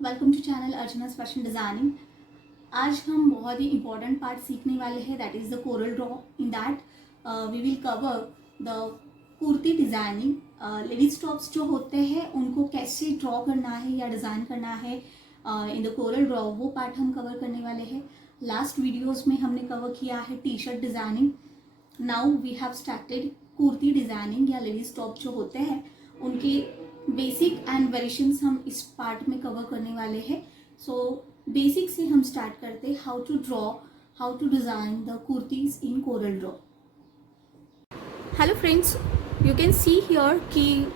Welcome to channel Archana's fashion designing. आज हम बहुत ही इंपॉर्टेंट पार्ट सीखने वाले हैं, that is the Corel draw. In that we will cover the kurti designing. Ladies tops जो होते हैं उनको कैसे ड्रॉ करना है या डिज़ाइन करना है इन द कोरल ड्रॉ, वो पार्ट हम कवर करने वाले हैं। लास्ट वीडियोज़ में हमने कवर किया है T shirt designing. Now we have started kurti designing या लेडीज टॉप जो होते हैं उनके बेसिक एंड वेरिएशंस हम इस पार्ट में कवर करने वाले हैं। सो बेसिक से हम स्टार्ट करते हैं, how to draw, how to design the kurtis in Corel Draw. Hello friends, you can see here कि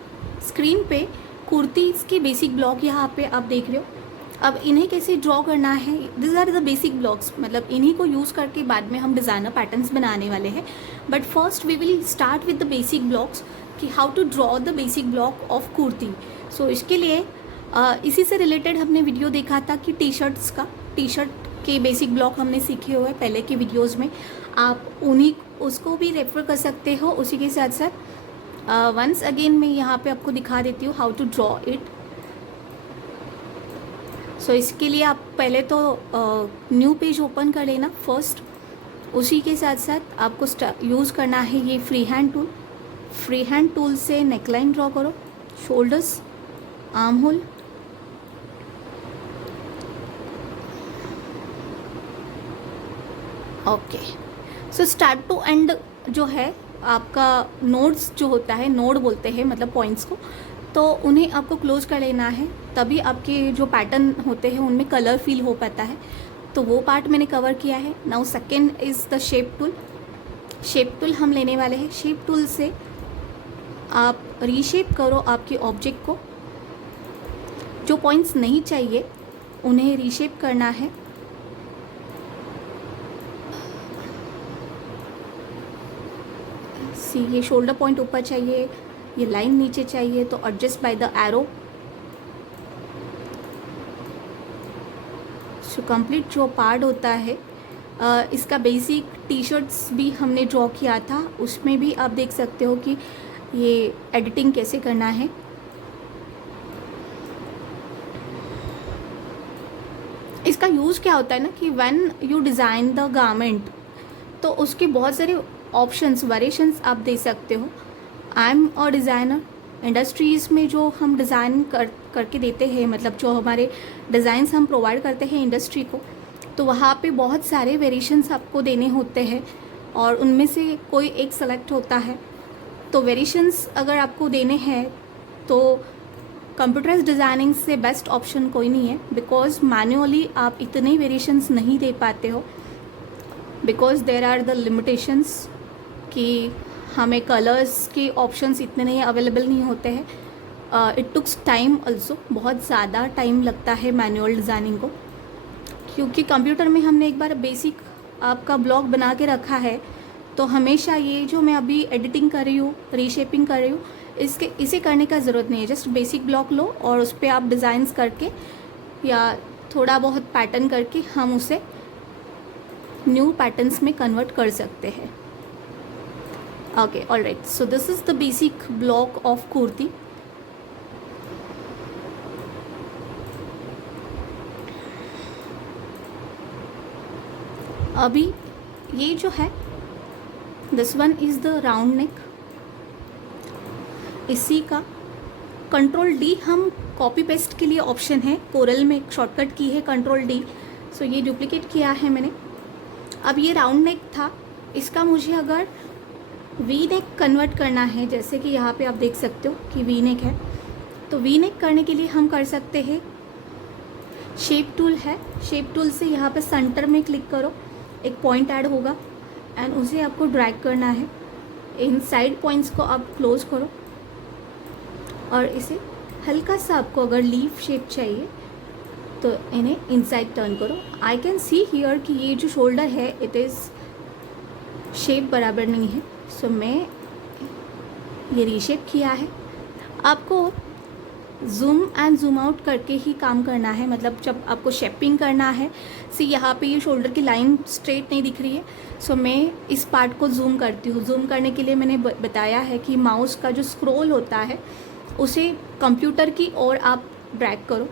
स्क्रीन पे कुर्तीज़ के बेसिक ब्लॉक यहाँ पे आप देख रहे हो। अब इन्हें कैसे ड्रॉ करना है, this are the basic blocks, मतलब इन्हीं को यूज़ करके बाद में हम डिज़ाइनर पैटर्न्स बनाने वाले हैं। But first we will start with the basic blocks कि how to draw the basic block of kurti. So इसके लिए इसी से रिलेटेड हमने वीडियो देखा था कि टी शर्ट के बेसिक ब्लॉक हमने सीखे हुए हैं पहले के वीडियोज़ में। आप उन्हीं उसको भी रेफर कर सकते हो। उसी के साथ साथ वंस अगेन मैं यहाँ पे आपको दिखा देती हूँ हाउ टू ड्रॉ इट। सो इसके लिए आप पहले तो न्यू पेज ओपन कर लेना फर्स्ट। उसी के साथ साथ आपको यूज़ करना है ये free hand tool. Free hand tool से नेकलाइन ड्रॉ करो, shoulders, arm hole, okay. So start to end जो है आपका नोड्स जो होता है, नोड बोलते हैं मतलब पॉइंट्स को, तो उन्हें आपको क्लोज कर लेना है, तभी आपके जो पैटर्न होते हैं उनमें कलर फील हो पाता है। तो वो पार्ट मैंने कवर किया है। Now second is the shape tool. Shape tool हम लेने वाले हैं। शेप टूल से आप रीशेप करो आपके ऑब्जेक्ट को। जो पॉइंट्स नहीं चाहिए उन्हें रीशेप करना है। सी, ये शोल्डर पॉइंट ऊपर चाहिए, ये लाइन नीचे चाहिए, तो adjust by the arrow. So complete जो पार्ट होता है इसका बेसिक टी शर्ट्स भी हमने ड्रॉ किया था, उसमें भी आप देख सकते हो कि ये एडिटिंग कैसे करना है। इसका यूज़ क्या होता है ना कि when you design the garment, तो उसके बहुत सारे ऑप्शंस, वेरिएशंस आप दे सकते हो। I am a designer. Industries में जो हम डिज़ाइन करके देते हैं, मतलब जो हमारे डिज़ाइंस हम प्रोवाइड करते हैं इंडस्ट्री को, तो वहाँ पे बहुत सारे वेरिएशंस आपको देने होते हैं और उनमें से कोई एक सेलेक्ट होता है। तो वेरिएशंस अगर आपको देने हैं तो कंप्यूटराइज डिज़ाइनिंग से बेस्ट ऑप्शन कोई नहीं है, बिकॉज मैन्युअली आप इतने वेरिएशंस नहीं दे पाते हो, because there are the limitations कि हमें कलर्स के ऑप्शंस इतने नहीं अवेलेबल नहीं होते हैं। इट टुक्स टाइम ऑल्सो, बहुत ज़्यादा टाइम लगता है मैनुअल डिज़ाइनिंग को, क्योंकि कंप्यूटर में हमने एक बार बेसिक आपका ब्लॉक बना के रखा है, तो हमेशा ये जो मैं अभी एडिटिंग कर रही हूँ, रीशेपिंग कर रही हूँ, इसे करने का ज़रूरत नहीं है। जस्ट बेसिक ब्लॉक लो और उस पर आप डिज़ाइंस करके या थोड़ा बहुत पैटर्न करके हम उसे न्यू पैटर्न्स में कन्वर्ट कर सकते हैं। Okay, alright. So this is the basic block of kurti. अभी ये जो है, this one is the round neck. इसी का कंट्रोल डी हम कॉपी पेस्ट के लिए ऑप्शन है, कोरल में एक शॉर्टकट की है कंट्रोल डी। सो ये डुप्लीकेट किया है मैंने। अब ये राउंड नेक था, इसका मुझे अगर वी नेक कन्वर्ट करना है, जैसे कि यहाँ पे आप देख सकते हो कि वी नेक है, तो वी नेक करने के लिए हम कर सकते हैं, शेप टूल है, शेप टूल से यहाँ पे सेंटर में क्लिक करो, एक पॉइंट ऐड होगा एंड उसे आपको ड्रैग करना है। इन साइड पॉइंट्स को आप क्लोज करो और इसे हल्का सा, आपको अगर लीफ शेप चाहिए तो इन्हें इनसाइड टर्न करो। आई कैन सी हियर कि ये जो शोल्डर है इट इज़ शेप बराबर नहीं है, सो मैं ये रीशेप किया है। आपको जूम एंड जूम आउट करके ही काम करना है, मतलब जब आपको शेपिंग करना है। सी, यहाँ पे ये शोल्डर की लाइन स्ट्रेट नहीं दिख रही है, सो मैं इस पार्ट को जूम करती हूँ। जूम करने के लिए मैंने बताया है कि माउस का जो स्क्रॉल होता है उसे कंप्यूटर की ओर आप ड्रैग करो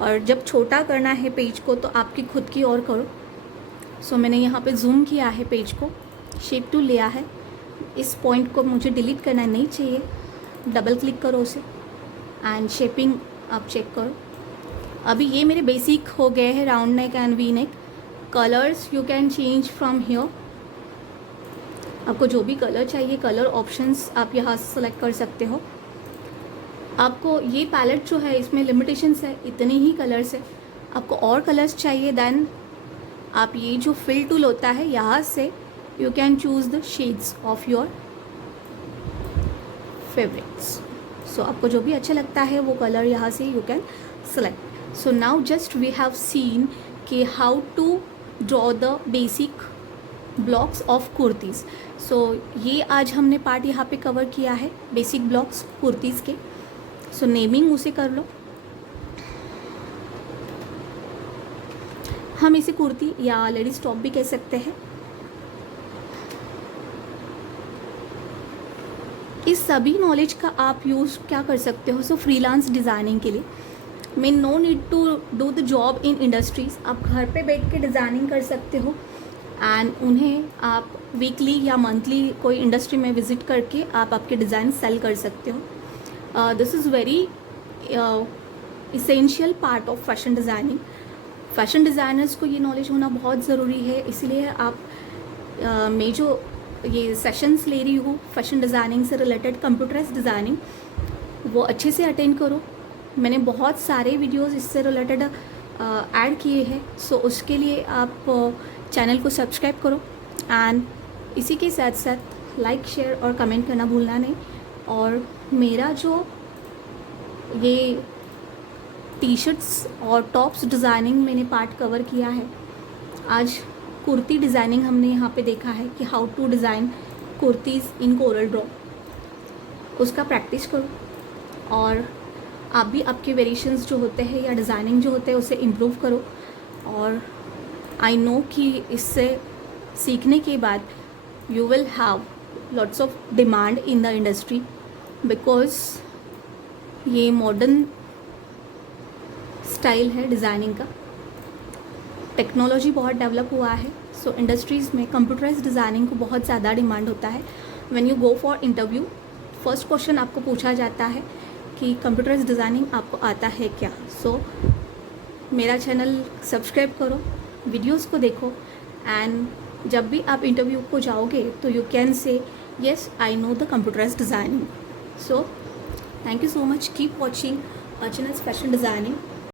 और जब छोटा करना है पेज को तो आपकी खुद की और करो। सो मैंने यहाँ पे जूम किया है पेज को, शेप टूल लिया है, इस पॉइंट को मुझे डिलीट करना नहीं चाहिए, डबल क्लिक करो उसे एंड शेपिंग आप चेक करो। अभी ये मेरे बेसिक हो गए हैं round neck and V neck. Colours you can change from here, आपको जो भी कलर चाहिए कलर ऑप्शंस आप यहाँ से सेलेक्ट कर सकते हो। आपको ये पैलेट जो है इसमें लिमिटेशंस है, इतने ही कलर्स है। आपको और कलर्स चाहिए देन आप ये जो फिल टूल होता है यहाँ से you can choose the shades of your favourites. So आपको जो भी अच्छा लगता है वो कलर यहाँ से you can select. So now just we have seen कि how to draw the basic blocks of kurtis. So ये आज हमने पार्ट यहाँ पे कवर किया है बेसिक ब्लॉक्स कुर्तीज़ के। सो नेमिंग उसे कर लो, हम इसे कुर्ती या लेडीज टॉप भी कह सकते हैं। इस सभी नॉलेज का आप यूज़ क्या कर सकते हो, सो फ्रीलांस डिज़ाइनिंग के लिए। मैं no need to do the job in industries, आप घर पे बैठ के डिज़ाइनिंग कर सकते हो एंड उन्हें आप वीकली या मंथली कोई इंडस्ट्री में विज़िट करके आप आपके डिज़ाइन सेल कर सकते हो। This is very essential part of fashion designing. Fashion designers को ये नॉलेज होना बहुत ज़रूरी है, इसलिए आप मैं जो ये सेशंस ले रही हूँ फैशन डिज़ाइनिंग से रिलेटेड, कंप्यूटराइज्ड डिज़ाइनिंग, वो अच्छे से अटेंड करो। मैंने बहुत सारे वीडियोस इससे रिलेटेड ऐड किए हैं, सो उसके लिए आप चैनल को सब्सक्राइब करो एंड इसी के साथ साथ लाइक शेयर और कमेंट करना भूलना नहीं। और मेरा जो ये टी शर्ट्स और टॉप्स डिज़ाइनिंग मैंने पार्ट कवर किया है, आज कुर्ती डिज़ाइनिंग हमने यहाँ पे देखा है कि how to design kurtis in Corel Draw, उसका प्रैक्टिस करो और आप भी आपके वेरिएशंस जो होते हैं या डिज़ाइनिंग जो होते हैं उसे इम्प्रूव करो। और आई नो कि इससे सीखने के बाद you will have lots of demand in the industry, because ये मॉडर्न स्टाइल है डिज़ाइनिंग का, टेक्नोलॉजी बहुत डेवलप हुआ है। सो इंडस्ट्रीज़ में कंप्यूटराइज्ड डिज़ाइनिंग को बहुत ज़्यादा डिमांड होता है। When you go for interview, first question आपको पूछा जाता है कि कंप्यूटराइज्ड डिज़ाइनिंग आपको आता है क्या। सो मेरा चैनल सब्सक्राइब करो, वीडियोस को देखो एंड जब भी आप इंटरव्यू को जाओगे तो you can say yes I know the computerised designing. So thank you so much, keep watching Archana's Fashion Designing.